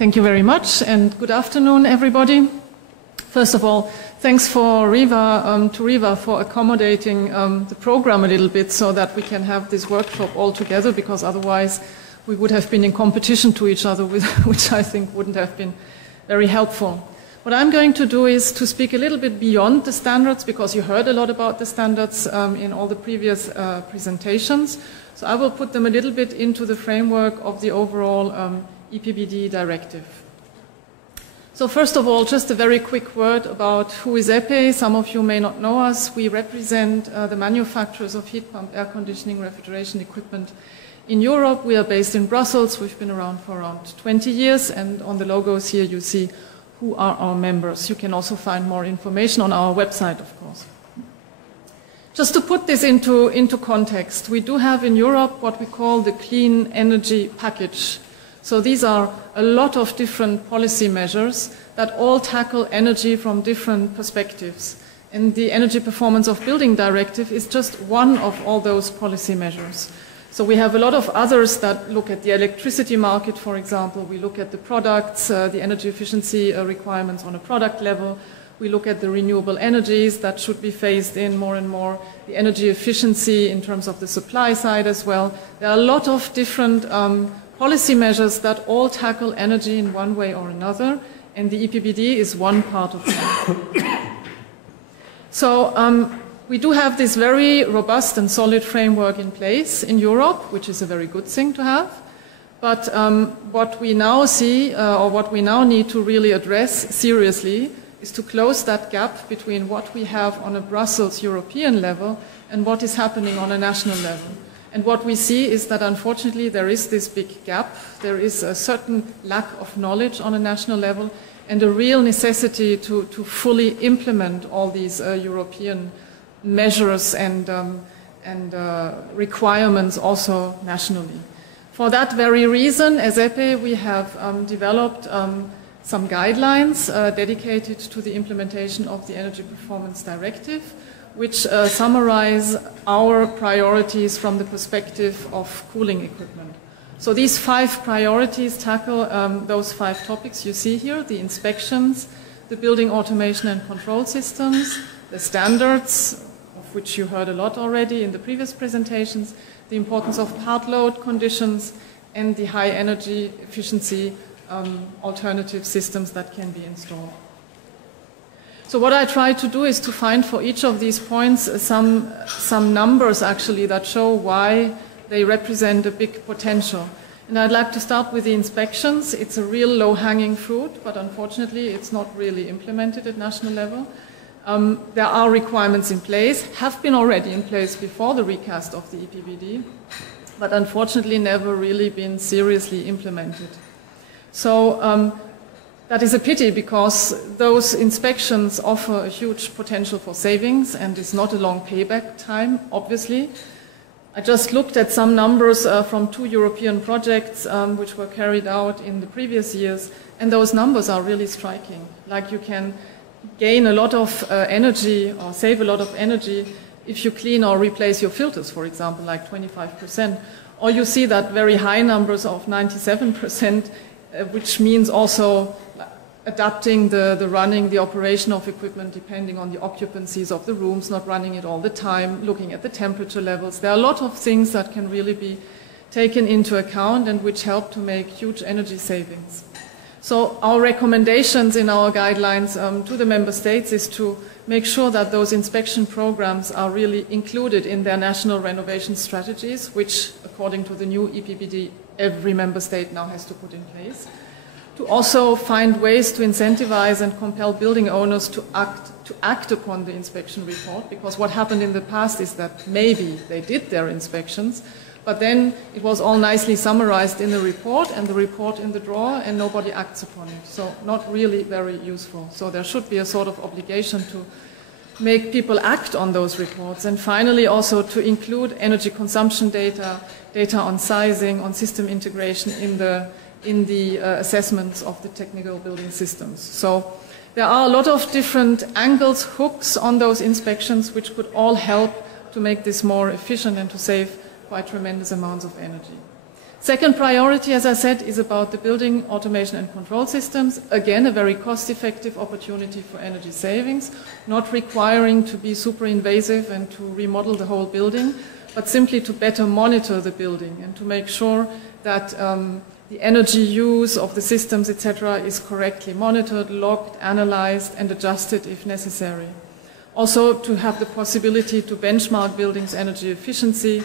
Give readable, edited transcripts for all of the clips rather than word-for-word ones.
Thank you very much, and good afternoon, everybody. First of all, thanks to Riva for accommodating the program a little bit so that we can have this workshop all together, because otherwise we would have been in competition to each other, which I think wouldn't have been very helpful. What I'm going to do is to speak a little bit beyond the standards, because you heard a lot about the standards in all the previous presentations. So I will put them a little bit into the framework of the overall EPBD directive. So first of all, just a very quick word about who is EPE. Some of you may not know us. We represent the manufacturers of heat pump, air conditioning, refrigeration equipment in Europe. We are based in Brussels. We've been around for around 20 years, and on the logos here you see who are our members. You can also find more information on our website, of course. Just to put this into context, we do have in Europe what we call the clean energy package. So these are a lot of different policy measures that all tackle energy from different perspectives. And the Energy Performance of Building Directive is just one of all those policy measures. So we have a lot of others that look at the electricity market, for example. We look at the products, the energy efficiency requirements on a product level. We look at the renewable energies that should be phased in more and more, the energy efficiency in terms of the supply side as well. There are a lot of different policy measures that all tackle energy in one way or another, and the EPBD is one part of that. So we do have this very robust and solid framework in place in Europe, which is a very good thing to have. But what we now see, or what we now need to really address seriously, is to close that gap between what we have on a Brussels European level and what is happening on a national level. And what we see is that, unfortunately, there is this big gap. There is a certain lack of knowledge on a national level and a real necessity to fully implement all these European measures and requirements also nationally. For that very reason, as EPE, we have developed some guidelines dedicated to the implementation of the Energy Performance Directive, which summarize our priorities from the perspective of cooling equipment. So these 5 priorities tackle those 5 topics you see here: the inspections, the building automation and control systems, the standards, of which you heard a lot already in the previous presentations, the importance of part load conditions, and the high energy efficiency alternative systems that can be installed. So what I try to do is to find for each of these points some numbers actually that show why they represent a big potential. And I'd like to start with the inspections. It's a real low-hanging fruit, but unfortunately it's not really implemented at national level. There are requirements in place, have been already in place before the recast of the EPBD, but unfortunately never really been seriously implemented. So that is a pity, because those inspections offer a huge potential for savings and is not a long payback time, obviously. I just looked at some numbers from 2 European projects which were carried out in the previous years, and those numbers are really striking. Like, you can gain a lot of energy or save a lot of energy if you clean or replace your filters, for example, like 25%. Or you see that very high numbers of 97%, which means also adapting the operation of equipment depending on the occupancies of the rooms, not running it all the time, looking at the temperature levels. There are a lot of things that can really be taken into account and which help to make huge energy savings. So our recommendations in our guidelines to the member states is to make sure that those inspection programs are really included in their national renovation strategies, which, according to the new EPBD, every member state now has to put in place. To also find ways to incentivize and compel building owners to act upon the inspection report, because what happened in the past is that maybe they did their inspections, but then it was all nicely summarized in the report and the report in the drawer, and nobody acts upon it. So not really very useful. So there should be a sort of obligation to make people act on those reports. And finally, also to include energy consumption data, data on sizing, on system integration in the assessments of the technical building systems. So there are a lot of different angles, hooks on those inspections, which could all help to make this more efficient and to save quite tremendous amounts of energy. Second priority, as I said, is about the building automation and control systems. Again, a very cost-effective opportunity for energy savings, not requiring to be super invasive and to remodel the whole building, but simply to better monitor the building and to make sure that the energy use of the systems, etc., is correctly monitored, logged, analyzed, and adjusted if necessary. Also, to have the possibility to benchmark buildings' energy efficiency,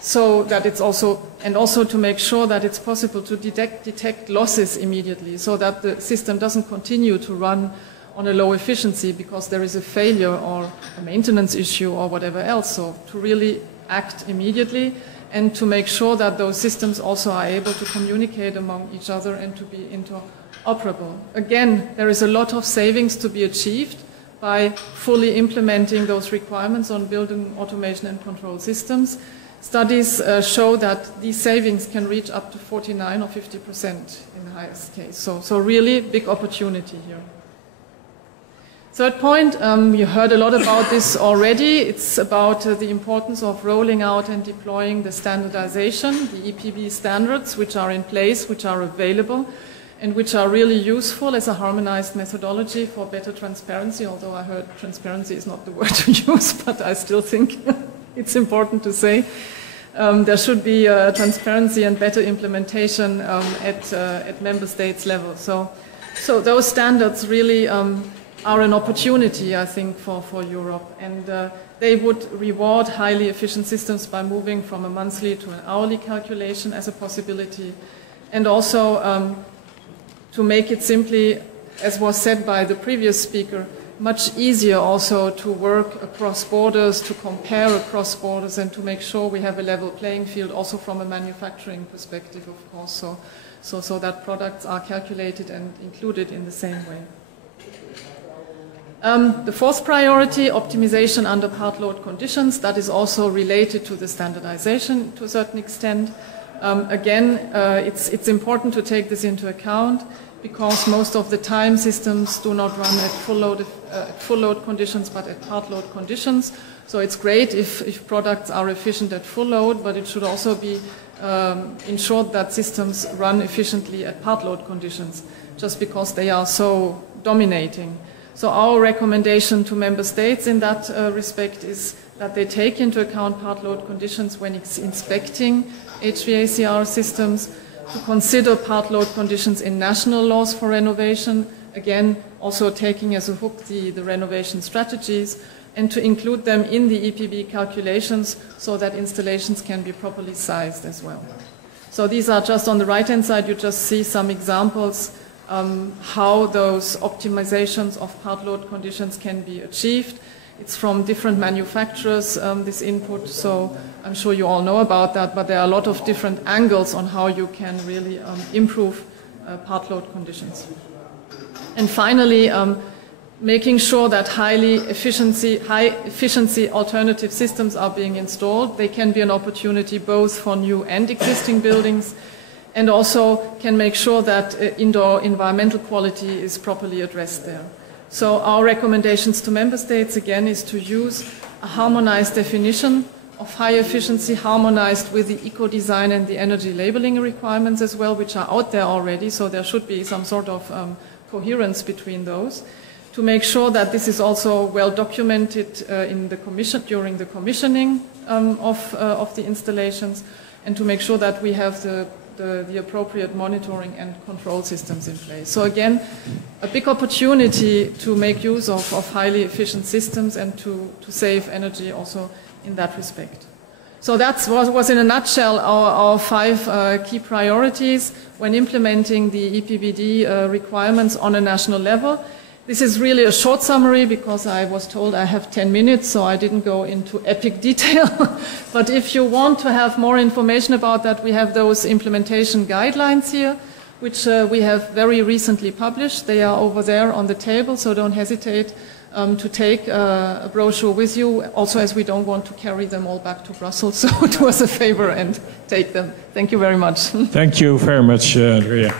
so that it's also, and also to make sure that it's possible to detect losses immediately, so that the system doesn't continue to run on a low efficiency because there is a failure or a maintenance issue or whatever else. So to really act immediately and to make sure that those systems also are able to communicate among each other and to be interoperable. Again, there is a lot of savings to be achieved by fully implementing those requirements on building automation and control systems. Studies show that these savings can reach up to 49 or 50% in the highest case. So really big opportunity here. Third point, you heard a lot about this already. It's about the importance of rolling out and deploying the standardization, the EPB standards, which are in place, which are available, and which are really useful as a harmonized methodology for better transparency, although I heard transparency is not the word to use, but I still think it's important to say. There should be transparency and better implementation at member states level. So those standards really are an opportunity, I think, for Europe. And they would reward highly efficient systems by moving from a monthly to an hourly calculation as a possibility. And also to make it simply, as was said by the previous speaker, much easier also to work across borders, to compare across borders, and to make sure we have a level playing field also from a manufacturing perspective, of course, so that products are calculated and included in the same way. The fourth priority, optimization under part load conditions, that is also related to the standardization to a certain extent. Again, it's important to take this into account, because most of the time systems do not run at full load conditions, but at part load conditions. So it's great if products are efficient at full load, but it should also be ensured that systems run efficiently at part load conditions, just because they are so dominating. So our recommendation to member states in that respect is that they take into account part load conditions when inspecting HVACR systems, to consider part load conditions in national laws for renovation, again, also taking as a hook the renovation strategies, and to include them in the EPB calculations so that installations can be properly sized as well. So these are just on the right-hand side, you just see some examples how those optimizations of part load conditions can be achieved. It's from different manufacturers, this input, so I'm sure you all know about that, but there are a lot of different angles on how you can really improve part load conditions. And finally, making sure that high efficiency alternative systems are being installed. They can be an opportunity both for new and existing buildings, and also can make sure that indoor environmental quality is properly addressed there. So our recommendations to member states, again, is to use a harmonized definition of high efficiency, harmonized with the eco-design and the energy labeling requirements as well, which are out there already, so there should be some sort of coherence between those, to make sure that this is also well documented in the during the commissioning of the installations, and to make sure that we have the appropriate monitoring and control systems in place. So again, a big opportunity to make use of highly efficient systems and to save energy also in that respect. So that was in a nutshell our 5 key priorities when implementing the EPBD requirements on a national level. This is really a short summary because I was told I have 10 minutes, so I didn't go into epic detail. But if you want to have more information about that, we have those implementation guidelines here, which we have very recently published. They are over there on the table, so don't hesitate to take a brochure with you, also as we don't want to carry them all back to Brussels, so do us a favor and take them. Thank you very much. Thank you very much, Andrea.